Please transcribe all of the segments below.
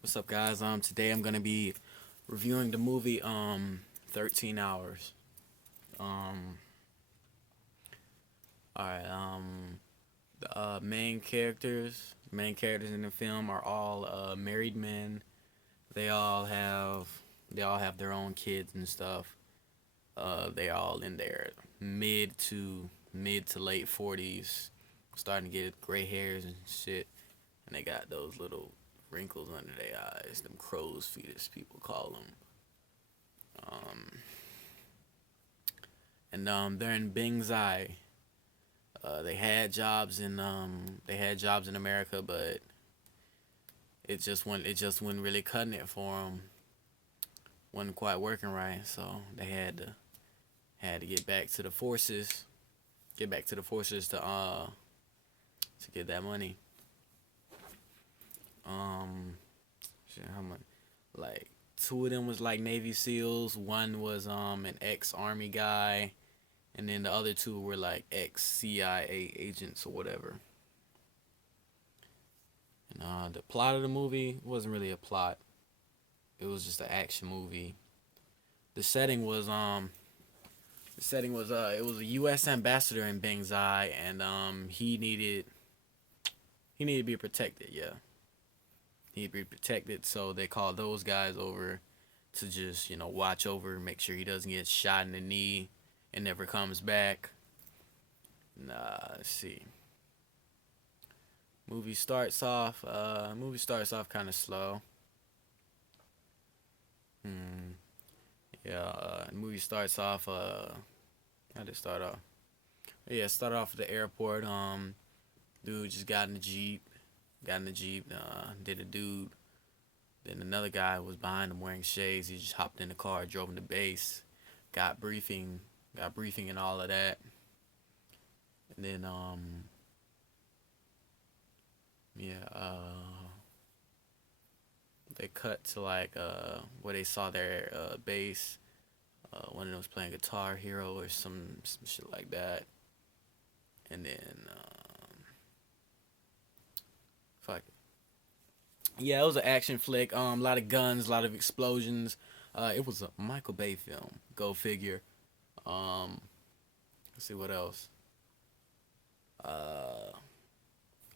What's up, guys? Today I'm gonna be reviewing the movie 13 Hours. Um, all right. The main characters in the film are all married men. They all have they all have their own kids and stuff. They all in their mid to late 40s, starting to get gray hairs and shit, and they got those little wrinkles under their eyes, them crow's feet as people call them. And they're in Bingzai. They had jobs in America, but it just wasn't really cutting it for them. Wasn't quite working right, so they had to get back to the forces to get that money. Um, shit, how much? Like two of them was like Navy SEALs. One was an ex Army guy, and then the other two were like ex CIA agents or whatever. And the plot of the movie wasn't really a plot. It was just an action movie. The setting was it was a U.S. ambassador in Benghazi, and he needed to be protected. Yeah, he needed to be protected. So they called those guys over to just watch over, make sure he doesn't get shot in the knee and never comes back. Let's see. Movie starts off kind of slow. Hmm. Yeah. Movie starts off. How did it start off? Yeah, start off at the airport. Dude just got in the jeep. Got in the jeep. Did a dude. Then another guy was behind him wearing shades. He just hopped in the car, drove him to base. Got briefing. Got briefing and all of that. And then yeah. They cut to like where they saw their base. One of them was playing Guitar Hero or some shit like that. And then fuck. Yeah, it was an action flick. A lot of guns, a lot of explosions. It was a Michael Bay film. Go figure. Um, let's see what else. Uh,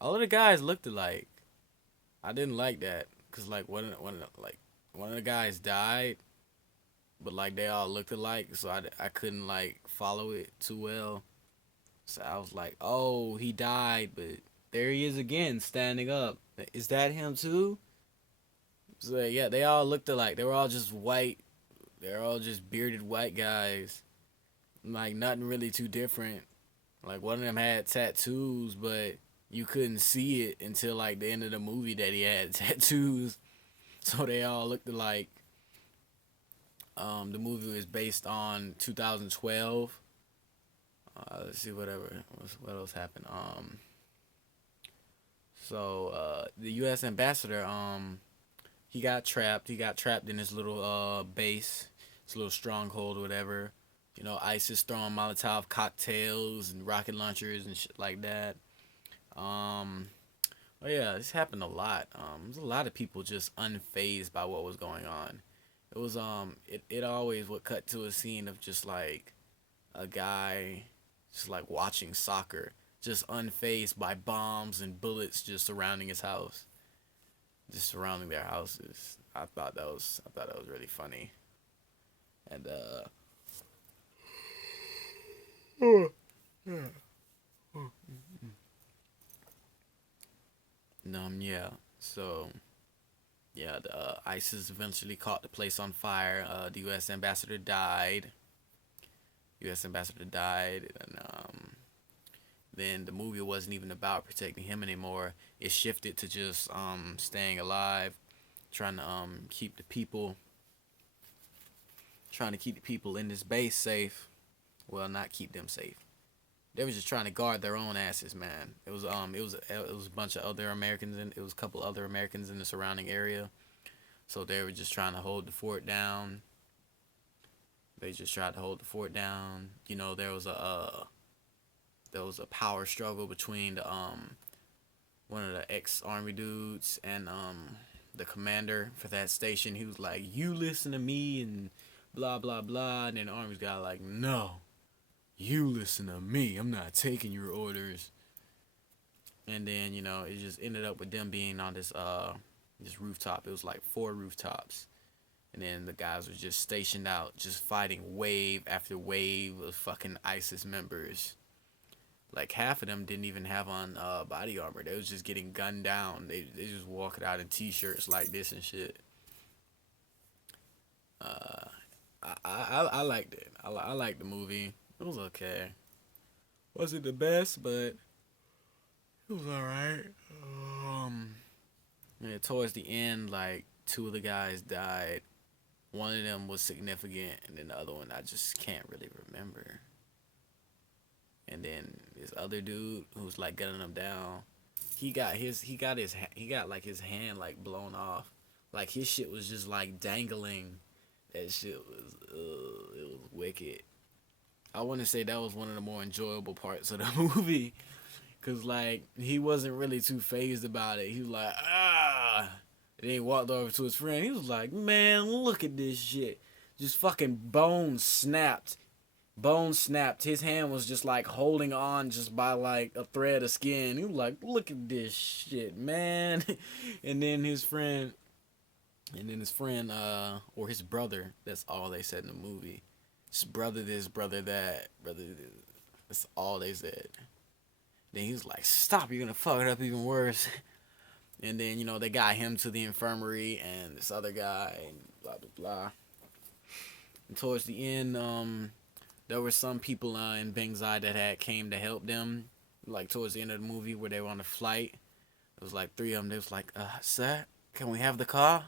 all of the guys looked alike. I didn't like that because like one of the guys died, but like they all looked alike, so I couldn't like follow it too well. So I was like, oh, he died, but there he is again, standing up. Is that him too? So yeah, they all looked alike. They were all just white. They're all just bearded white guys. Like nothing really too different. Like one of them had tattoos, but you couldn't see it until like the end of the movie that he had tattoos. So they all looked alike. The movie was based on 2012. Let's see what else happened. The U.S. ambassador he got trapped. He got trapped in his little base, his little stronghold or whatever. ISIS throwing Molotov cocktails and rocket launchers and shit like that. Um, oh yeah, this happened a lot. There's a lot of people just unfazed by what was going on. It always would cut to a scene of just like a guy just like watching soccer, just unfazed by bombs and bullets just surrounding his house, just surrounding their houses. I thought that was really funny. And yeah. So yeah, the ISIS eventually caught the place on fire. The U.S. ambassador died. U.S. ambassador died, and then the movie wasn't even about protecting him anymore. It shifted to just staying alive, trying to keep the people in this base safe. Well, not keep them safe. They were just trying to guard their own asses, man. It was a bunch of other Americans and it was a couple other Americans in the surrounding area. So they were just trying to hold the fort down. They just tried to hold the fort down. There was a power struggle between one of the ex-army dudes, and the commander for that station. He was like, "You listen to me," and blah blah blah. And then the army's guy like, "No, you listen to me. I'm not taking your orders." And then it just ended up with them being on this rooftop. It was like four rooftops, and then the guys were just stationed out, just fighting wave after wave of fucking ISIS members. Like half of them didn't even have on body armor. They was just getting gunned down. They just walking out in t-shirts like this and shit. Uh, I liked it. I liked the movie. It was okay. Was it the best? But it was alright. Yeah, towards the end, like two of the guys died. One of them was significant, and then the other one I just can't really remember. And then this other dude who's like gunning him down, he got like his hand like blown off, like his shit was just like dangling. That shit was it was wicked. I want to say that was one of the more enjoyable parts of the movie, cause like he wasn't really too phased about it. He was like ah, and then he walked over to his friend. He was like, man, look at this shit. Just fucking bone snapped. His hand was just like holding on just by like a thread of skin. He was like, look at this shit, man. and then his friend or his brother, that's all they said in the movie. His brother this, brother that, brother this. That's all they said. Then he was like, stop, you're gonna fuck it up even worse. And then, they got him to the infirmary and this other guy and blah blah blah. And towards the end, there were some people in Benghazi that had came to help them. Like towards the end of the movie where they were on the flight, it was like three of them. They was like, "Sir, can we have the car?"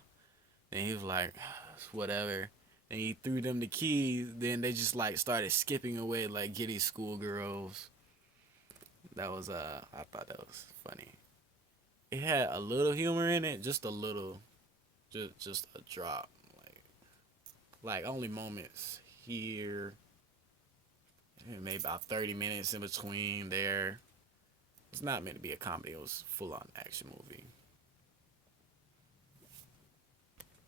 And he was like, "Whatever." And he threw them the keys. Then they just like started skipping away like giddy schoolgirls. That was I thought that was funny. It had a little humor in it, just a little, just a drop, like only moments here maybe about 30 minutes in between there. It's not meant to be a comedy. It was full on action movie.